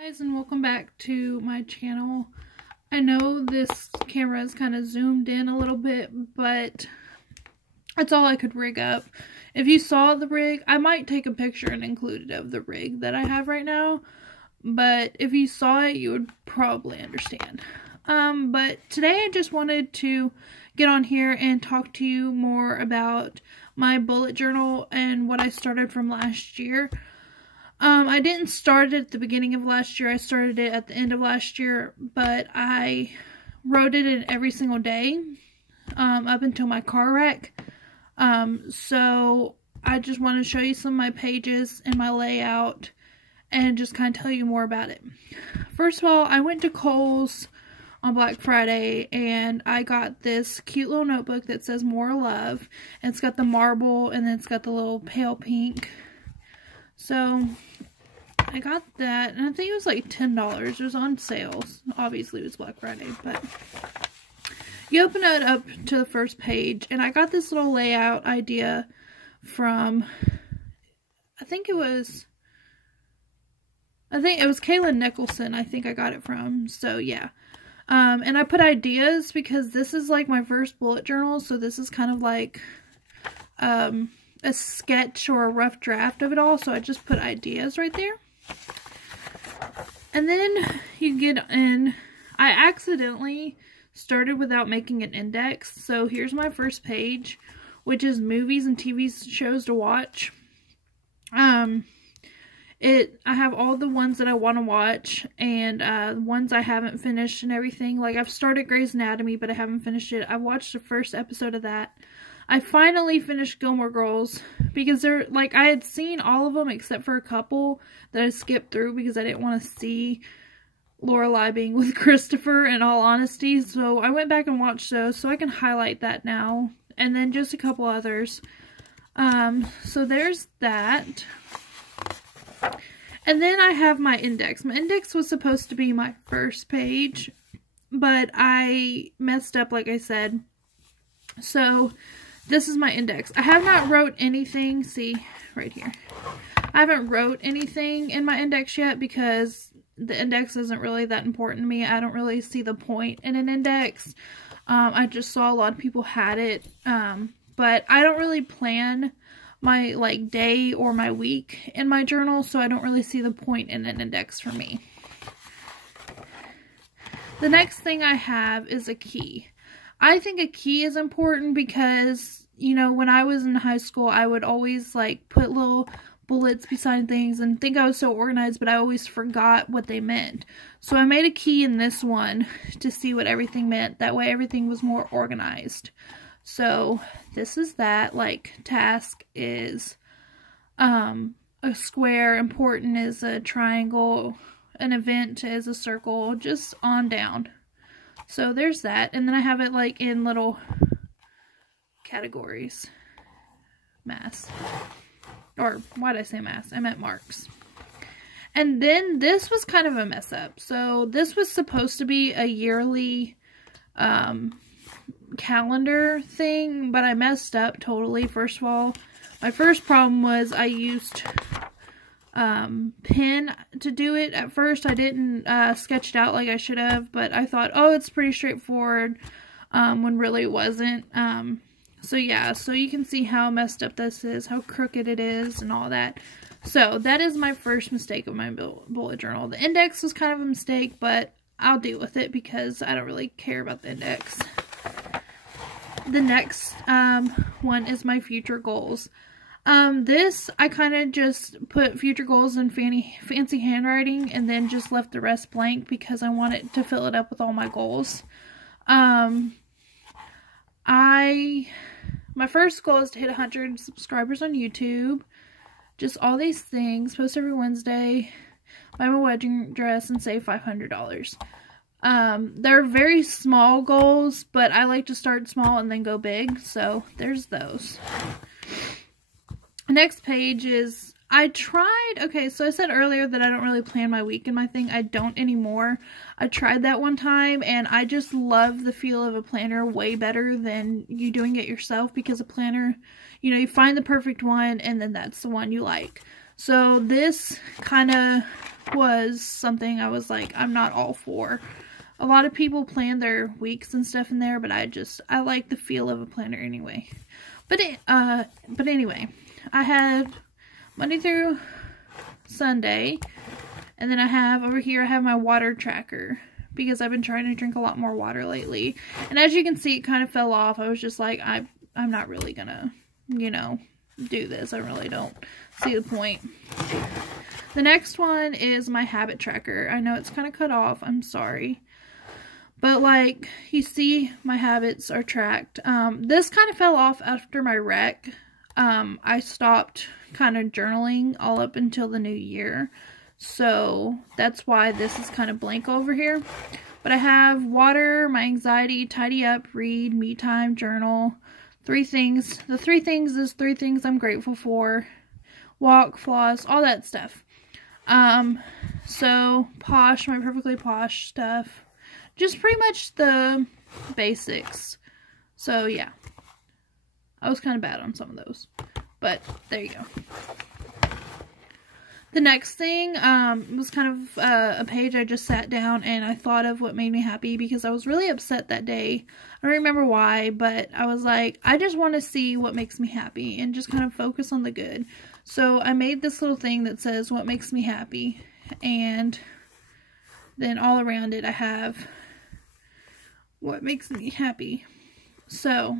Guys, and welcome back to my channel. I know this camera is kind of zoomed in a little bit, but that's all I could rig up. If you saw the rig, I might take a picture and include it of the rig that I have right now, but if you saw it, you would probably understand. But today I just wanted to get on here and talk to you more about my bullet journal and what I started from last year. I didn't start it at the beginning of last year. I started it at the end of last year, but I wrote it in every single day, up until my car wreck. So I just want to show you some of my pages and my layout and just kind of tell you more about it. First of all, I went to Kohl's on Black Friday and I got this cute little notebook that says More Love. And it's got the marble and then it's got the little pale pink. So I got that, and I think it was like $10. It was on sales. Obviously, it was Black Friday, but you open it up to the first page, and I got this little layout idea from, I think it was Kaylin Nicholson, I think I got it from, so yeah. And I put ideas because this is like my first bullet journal, so this is kind of like, a sketch or a rough draft of it all, so I just put ideas right there. And then you get in, I accidentally started without making an index, so here's my first page, which is movies and TV shows to watch. I have all the ones that I want to watch, and ones I haven't finished and everything. Like, I've started Grey's Anatomy, but I haven't finished it. I watched the first episode of that. I finally finished Gilmore Girls because they're, like, I had seen all of them except for a couple that I skipped through because I didn't want to see Lorelai being with Christopher, in all honesty. So I went back and watched those so I can highlight that now. And then just a couple others. So there's that. And then I have my index. My index was supposed to be my first page, but I messed up, like I said. So this is my index. I have not wrote anything, see, right here. I haven't wrote anything in my index yet because the index isn't really that important to me. I don't really see the point in an index. I just saw a lot of people had it, but I don't really plan my, like, day or my week in my journal, so I don't really see the point in an index for me. The next thing I have is a key. I think a key is important because, you know, when I was in high school, I would always, like, put little bullets beside things and think I was so organized, but I always forgot what they meant. So I made a key in this one to see what everything meant. That way everything was more organized. So this is that. Like, task is a square, important is a triangle, an event is a circle, just on down. So there's that, and then I have it like in little categories. Mass. Or, why did I say mass? I meant marks. And then this was kind of a mess up. So this was supposed to be a yearly calendar thing, but I messed up totally. First of all, my first problem was I used pen to do it at first. I didn't sketch it out like I should have, but I thought, oh, it's pretty straightforward, when really it wasn't. So yeah, so you can see how messed up this is, how crooked it is, and all that. So that is my first mistake of my bullet journal. The index was kind of a mistake, but I'll deal with it because I don't really care about the index. The next one is my future goals. This, I kind of just put future goals in fancy handwriting and then just left the rest blank because I wanted to fill it up with all my goals. My first goal is to hit 100 subscribers on YouTube. Just all these things. Post every Wednesday. Buy my wedding dress and save $500. They're very small goals, but I like to start small and then go big. So there's those. Next page is, okay, so I said earlier that I don't really plan my week in my thing. I don't anymore. I tried that one time, and I just love the feel of a planner way better than you doing it yourself, because a planner, you know, you find the perfect one, and then that's the one you like. So this kind of was something I was like, I'm not all for. A lot of people plan their weeks and stuff in there, but I like the feel of a planner anyway. But anyway, I had Monday through Sunday, and then I have over here, I have my water tracker, because I've been trying to drink a lot more water lately. And as you can see, it kind of fell off. I was just like, I'm not really gonna, you know, do this. I really don't see the point. The next one is my habit tracker. I know it's kind of cut off. I'm sorry. But like, you see my habits are tracked. This kind of fell off after my wreck. I stopped kind of journaling all up until the new year. So that's why this is kind of blank over here. But I have water, my anxiety, tidy up, read, me time, journal, 3 things. The 3 things is 3 things I'm grateful for. Walk, floss, all that stuff. So posh, my perfectly posh stuff. Just pretty much the basics. So yeah. I was kind of bad on some of those. But there you go. The next thing was kind of a page I just sat down and I thought of what made me happy, because I was really upset that day. I don't remember why, but I was like, I just want to see what makes me happy and just kind of focus on the good. So I made this little thing that says what makes me happy, and then all around it I have what makes me happy. So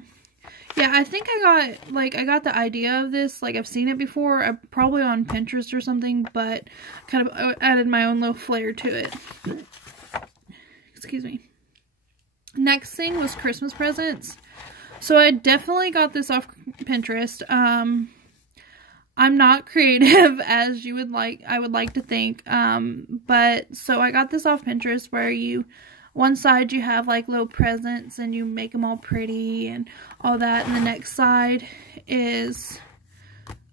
yeah, I think I got the idea of this, like I've seen it before, probably on Pinterest or something, but kind of added my own little flair to it. Excuse me. Next thing was Christmas presents. So I definitely got this off Pinterest. I'm not creative as I would like to think, but so I got this off Pinterest, where one side you have like little presents and you make them all pretty and all that, and the next side is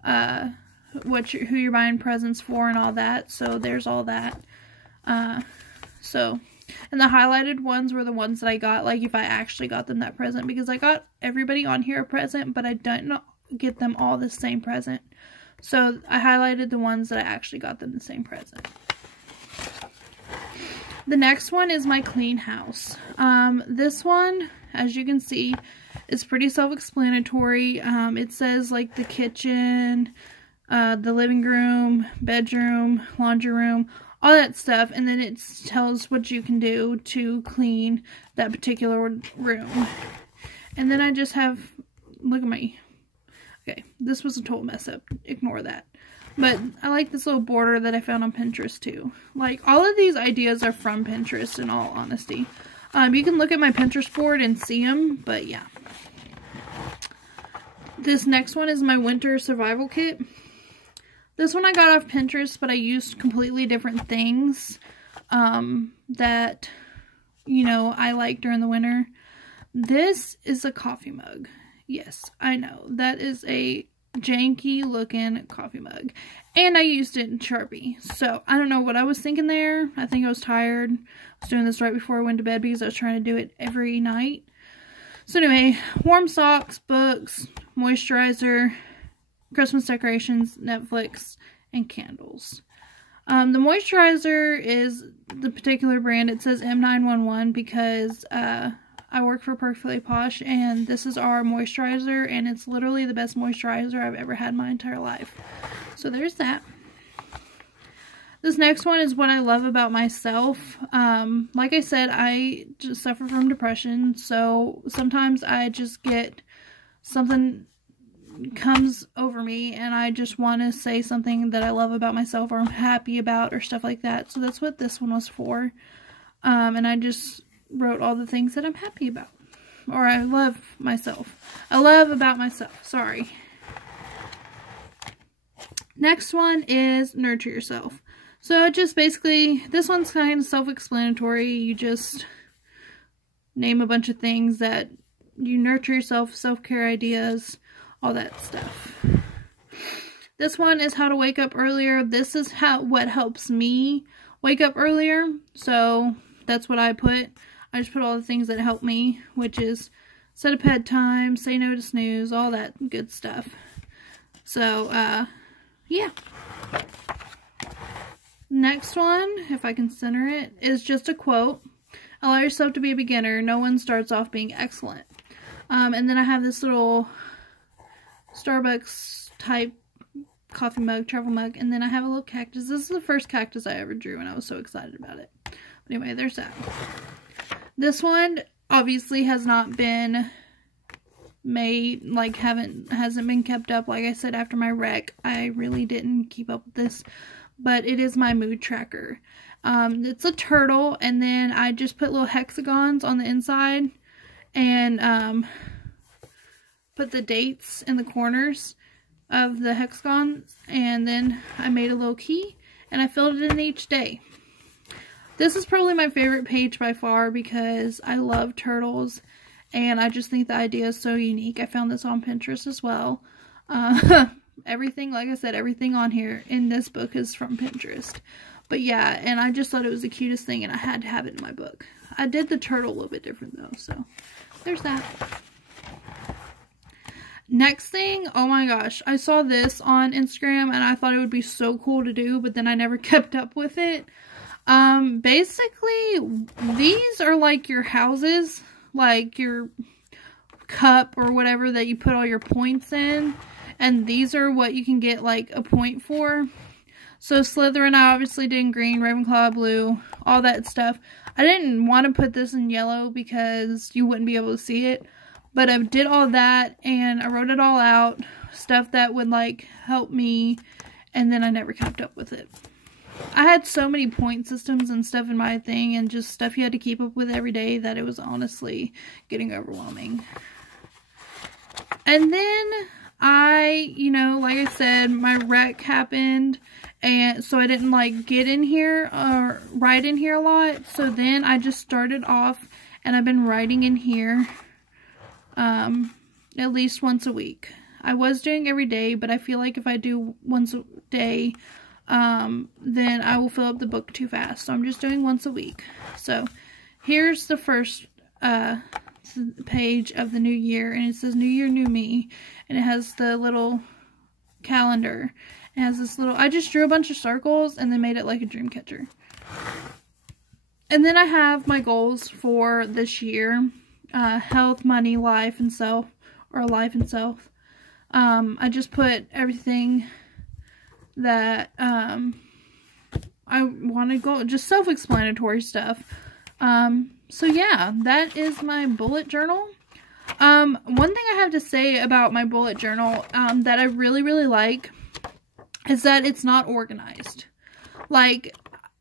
who you're buying presents for and all that. So there's all that. And the highlighted ones were the ones that I got, like if I actually got them that present, because I got everybody on here a present, but I didn't get them all the same present. So I highlighted the ones that I actually got them the same present. The next one is my clean house. This one, as you can see, is pretty self-explanatory. It says like the kitchen, the living room, bedroom, laundry room, all that stuff, and then it tells what you can do to clean that particular room. And then I just have, look at my, okay, this was a total mess up, ignore that. But I like this little border that I found on Pinterest too. Like, all of these ideas are from Pinterest, in all honesty. You can look at my Pinterest board and see them, but yeah. This next one is my winter survival kit. This one I got off Pinterest, but I used completely different things that, you know, I like during the winter. This is a coffee mug. Yes, I know. That is a janky looking coffee mug, and I used it in Sharpie. So I don't know what I was thinking there. I think I was tired. I was doing this right before I went to bed because I was trying to do it every night. So anyway, warm socks, books, moisturizer, Christmas decorations, Netflix, and candles. The moisturizer is the particular brand. It says M911 because I work for Perfectly Posh, and this is our moisturizer, and it's literally the best moisturizer I've ever had in my entire life. So there's that. This next one is what I love about myself. Like I said, I just suffer from depression, so sometimes I just get something comes over me, and I just want to say something that I love about myself, or I'm happy about, or stuff like that. So that's what this one was for. And I just wrote all the things that I'm happy about, or I love myself. I love about myself, sorry. Next one is nurture yourself. So just basically, this one's kind of self-explanatory. You just name a bunch of things that you nurture yourself, self-care ideas, all that stuff. This one is how to wake up earlier. This is what helps me wake up earlier. So that's what I put. I just put all the things that help me, which is set a bedtime, say no to snooze, all that good stuff. So, yeah. Next one, if I can center it, is just a quote. Allow yourself to be a beginner. No one starts off being excellent. And then I have this little Starbucks type coffee mug, travel mug, and then I have a little cactus. This is the first cactus I ever drew, and I was so excited about it. But anyway, there's that. This one obviously has not been made, like hasn't been kept up. Like I said, after my wreck, I really didn't keep up with this, but it is my mood tracker. It's a turtle, and then I just put little hexagons on the inside, and put the dates in the corners of the hexagons, and then I made a little key, and I filled it in each day. This is probably my favorite page by far because I love turtles, and I just think the idea is so unique. I found this on Pinterest as well. Everything, like I said, everything on here in this book is from Pinterest. But yeah, and I just thought it was the cutest thing, and I had to have it in my book. I did the turtle a little bit different though, so there's that. Next thing, oh my gosh, I saw this on Instagram and I thought it would be so cool to do, but then I never kept up with it. Basically, these are like your houses, like your cup or whatever that you put all your points in, and these are what you can get like a point for. So Slytherin, I obviously did in green, Ravenclaw blue, all that stuff. I didn't want to put this in yellow because you wouldn't be able to see it. But I did all that, and I wrote it all out, stuff that would, like, help me, and then I never kept up with it. I had so many point systems and stuff in my thing, and just stuff you had to keep up with every day, that it was honestly getting overwhelming. And then you know, like I said, my wreck happened, and so I didn't, like, get in here, or write in here a lot, so then I just started off, and I've been writing in here at least once a week. I was doing every day, but I feel like if I do once a day, then I will fill up the book too fast. So I'm just doing once a week. So here's the first page of the new year, and it says New Year, New Me, and it has the little calendar. It has this little, I just drew a bunch of circles and then made it like a dream catcher. And then I have my goals for this year. Health, money, life, and self, or life and self. I just put everything that I want to go, just self-explanatory stuff. So yeah, that is my bullet journal. One thing I have to say about my bullet journal that I really, really like is that it's not organized. Like,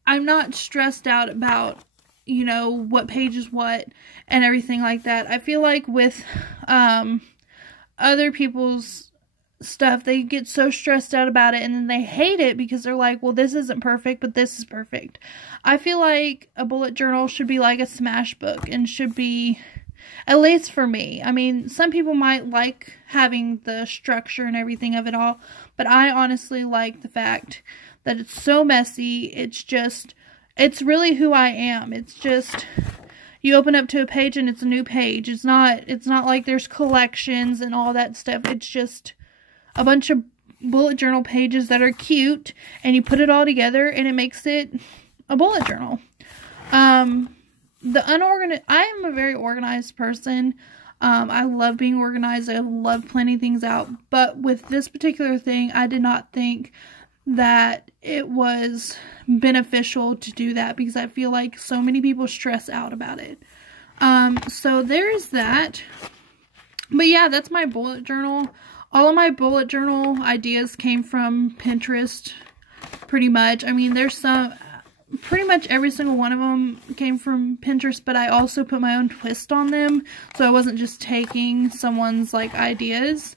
I'm not stressed out about, you know, what page is what and everything like that. I feel like with other people's stuff, they get so stressed out about it and then they hate it because they're like, well, this isn't perfect, but this is perfect. I feel like a bullet journal should be like a smash book and should be, at least for me. I mean, some people might like having the structure and everything of it all, but I honestly like the fact that it's so messy. It's just, it's really who I am. It's just, you open up to a page and it's a new page. It's not like there's collections and all that stuff. It's just a bunch of bullet journal pages that are cute, and you put it all together and it makes it a bullet journal. I am a very organized person. I love being organized. I love planning things out. But with this particular thing, I did not think that it was beneficial to do that because I feel like so many people stress out about it. So there's that. But yeah, that's my bullet journal. All of my bullet journal ideas came from Pinterest, pretty much. I mean, there's some, pretty much every single one of them came from Pinterest, but I also put my own twist on them, so I wasn't just taking someone's, like, ideas.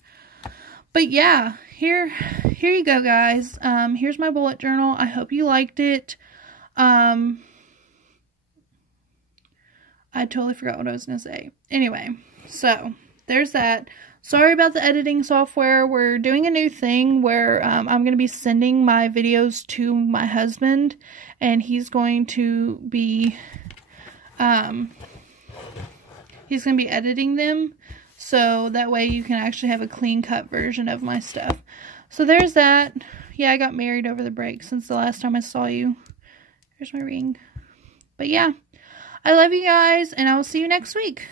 But yeah, here you go, guys. Here's my bullet journal. I hope you liked it. I totally forgot what I was going to say. Anyway, so there's that. Sorry about the editing software. We're doing a new thing where I'm going to be sending my videos to my husband, and he's going to be editing them, so that way you can actually have a clean cut version of my stuff. So there's that. Yeah, I got married over the break since the last time I saw you. There's my ring. But yeah, I love you guys, and I will see you next week.